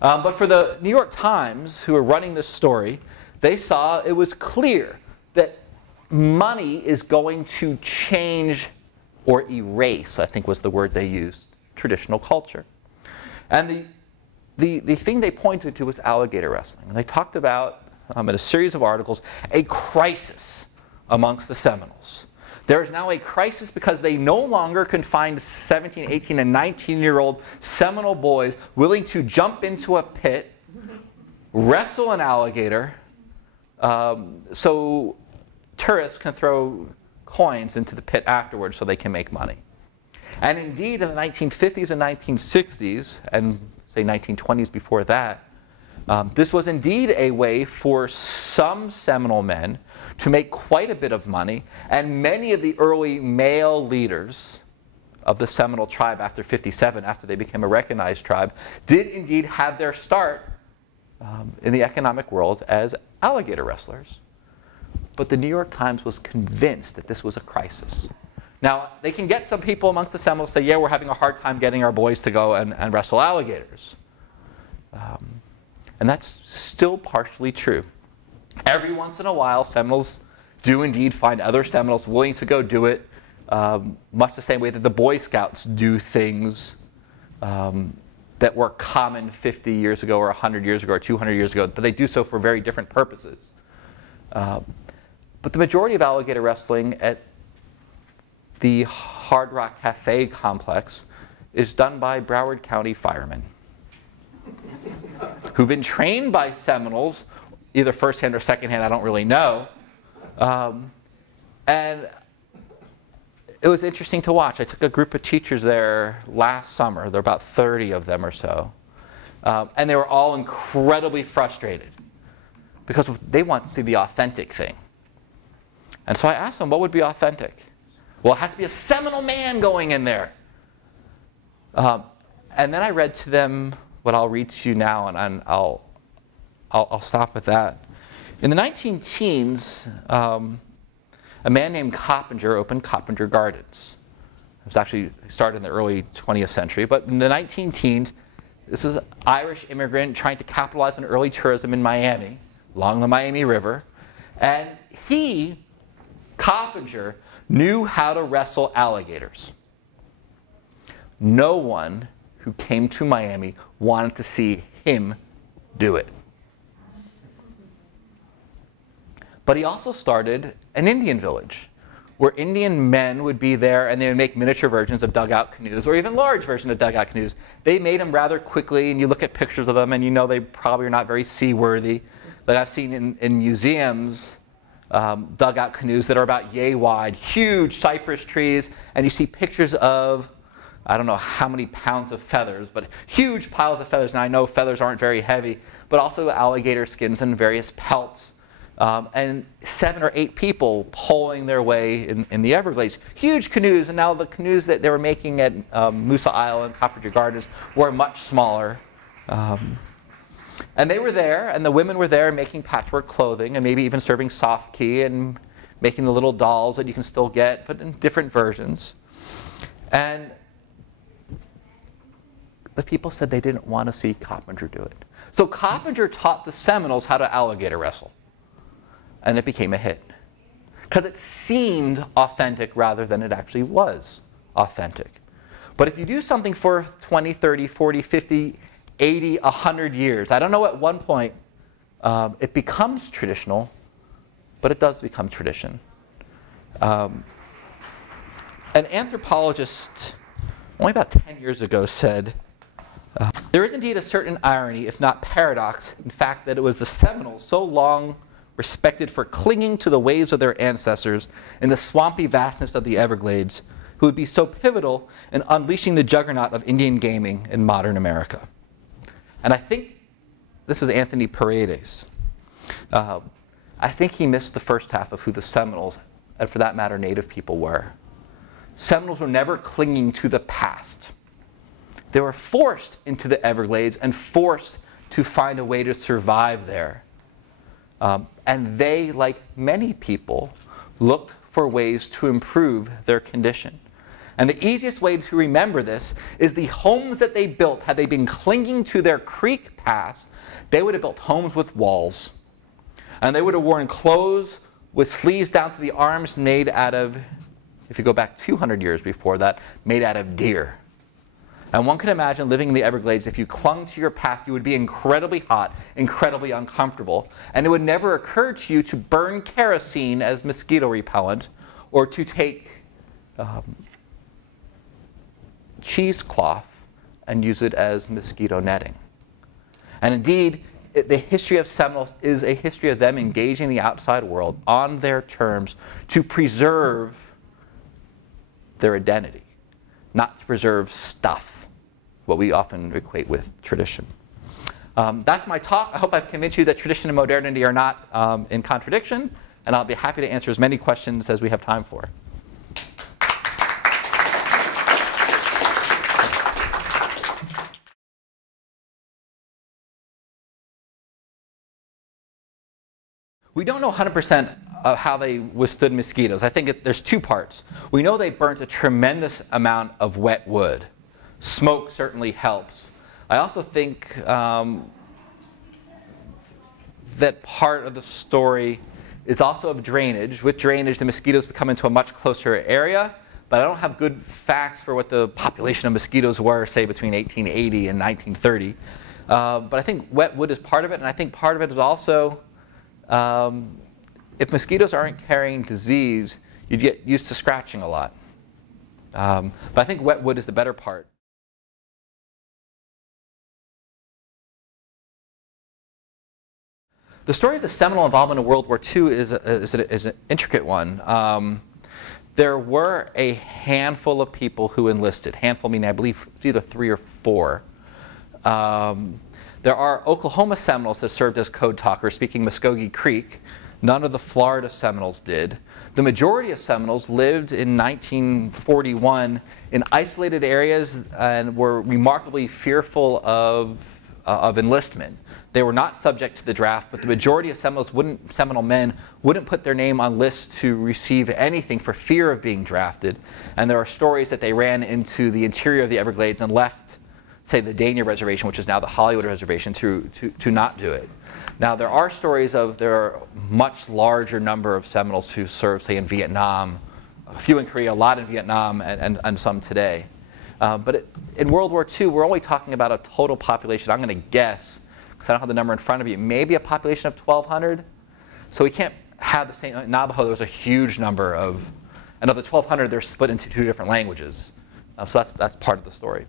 But for the New York Times, who were running this story, they saw it was clear that money is going to change or erase, I think was the word they used, traditional culture. And the thing they pointed to was alligator wrestling. And they talked about, in a series of articles, a crisis amongst the Seminoles. There is now a crisis because they no longer can find 17, 18, and 19-year-old Seminole boys willing to jump into a pit, wrestle an alligator, so tourists can throw coins into the pit afterwards so they can make money. And indeed, in the 1950s and 1960s, and say 1920s before that, this was indeed a way for some Seminole men to make quite a bit of money, and many of the early male leaders of the Seminole tribe after 57, after they became a recognized tribe, did indeed have their start in the economic world as alligator wrestlers. But the New York Times was convinced that this was a crisis. Now, they can get some people amongst the Seminoles to say, yeah, we're having a hard time getting our boys to go and wrestle alligators. And that's still partially true. Every once in a while, Seminoles do indeed find other Seminoles willing to go do it, much the same way that the Boy Scouts do things that were common 50 years ago or 100 years ago or 200 years ago, but they do so for very different purposes. But the majority of alligator wrestling at the Hard Rock Cafe complex is done by Broward County firemen who've been trained by Seminoles, either firsthand or secondhand, I don't really know. And it was interesting to watch. I took a group of teachers there last summer. There were about 30 of them or so. And they were all incredibly frustrated because they want to see the authentic thing. And so I asked them, what would be authentic? Well, it has to be a Seminole man going in there. And then I read to them what I'll read to you now, and I'll stop with that. In the 19-teens, a man named Coppinger opened Coppinger Gardens. It was actually started in the early 20th century, but in the 19-teens, this is an Irish immigrant trying to capitalize on early tourism in Miami, along the Miami River. And he, Coppinger, knew how to wrestle alligators. No one who came to Miami wanted to see him do it. But he also started an Indian village where Indian men would be there and they would make miniature versions of dugout canoes or even large versions of dugout canoes. They made them rather quickly, and you look at pictures of them and you know they probably are not very seaworthy. Like I've seen in museums, dugout canoes that are about yay wide, huge cypress trees, and you see pictures of, I don't know how many pounds of feathers, but huge piles of feathers. Now I know feathers aren't very heavy, but also alligator skins and various pelts. And 7 or 8 people poling their way in the Everglades. Huge canoes, and now the canoes that they were making at Moosa Isle and Coppinger Gardens were much smaller. And they were there, and the women were there making patchwork clothing, and maybe even serving soft key and making the little dolls that you can still get, but in different versions. And the people said they didn't want to see Coppinger do it. So Coppinger taught the Seminoles how to alligator wrestle. And it became a hit. Because it seemed authentic rather than it actually was authentic. But if you do something for 20, 30, 40, 50, 80, 100 years, I don't know at one point it becomes traditional, but it does become tradition. An anthropologist only about 10 years ago said, there is indeed a certain irony, if not paradox, in fact that it was the Seminoles so long respected for clinging to the ways of their ancestors in the swampy vastness of the Everglades, who would be so pivotal in unleashing the juggernaut of Indian gaming in modern America. And I think this is Anthony Paredes. I think he missed the first half of who the Seminoles, and for that matter, Native people were. Seminoles were never clinging to the past. They were forced into the Everglades and forced to find a way to survive there. And they, like many people, looked for ways to improve their condition. And the easiest way to remember this is the homes that they built. Had they been clinging to their creek past, they would have built homes with walls. And they would have worn clothes with sleeves down to the arms made out of, if you go back 200 years before that, made out of deer. And one can imagine living in the Everglades, if you clung to your past, you would be incredibly hot, incredibly uncomfortable. And it would never occur to you to burn kerosene as mosquito repellent, or to take cheesecloth and use it as mosquito netting. And indeed, the history of Seminoles is a history of them engaging the outside world on their terms to preserve their identity, not to preserve stuff, what we often equate with tradition. That's my talk. I hope I've convinced you that tradition and modernity are not in contradiction, and I'll be happy to answer as many questions as we have time for. We don't know 100% of how they withstood mosquitoes. I think there's two parts. We know they burnt a tremendous amount of wet wood. Smoke certainly helps. I also think that part of the story is also of drainage. With drainage, the mosquitoes come into a much closer area, but I don't have good facts for what the population of mosquitoes were, say, between 1880 and 1930. But I think wet wood is part of it, and I think part of it is also if mosquitoes aren't carrying disease, you'd get used to scratching a lot. But I think wet wood is the better part. The story of the Seminole involvement in World War II is an intricate one. There were a handful of people who enlisted. Handful meaning, I believe, it's either 3 or 4. There are Oklahoma Seminoles that served as code talkers, speaking Muskogee Creek. None of the Florida Seminoles did. The majority of Seminoles lived in 1941 in isolated areas and were remarkably fearful of enlistment. They were not subject to the draft, but the majority of Seminole men wouldn't put their name on lists to receive anything for fear of being drafted. And there are stories that they ran into the interior of the Everglades and left, say, the Dania Reservation, which is now the Hollywood Reservation, to not do it. Now, there are stories of there are a much larger number of Seminoles who served, say, in Vietnam, a few in Korea, a lot in Vietnam, and some today. But in World War II, we're only talking about a total population, I'm going to guess, because I don't have the number in front of you, maybe a population of 1,200. So we can't have the same. In Navajo, there was a huge number of, and of the 1,200, they're split into 2 different languages. So that's part of the story.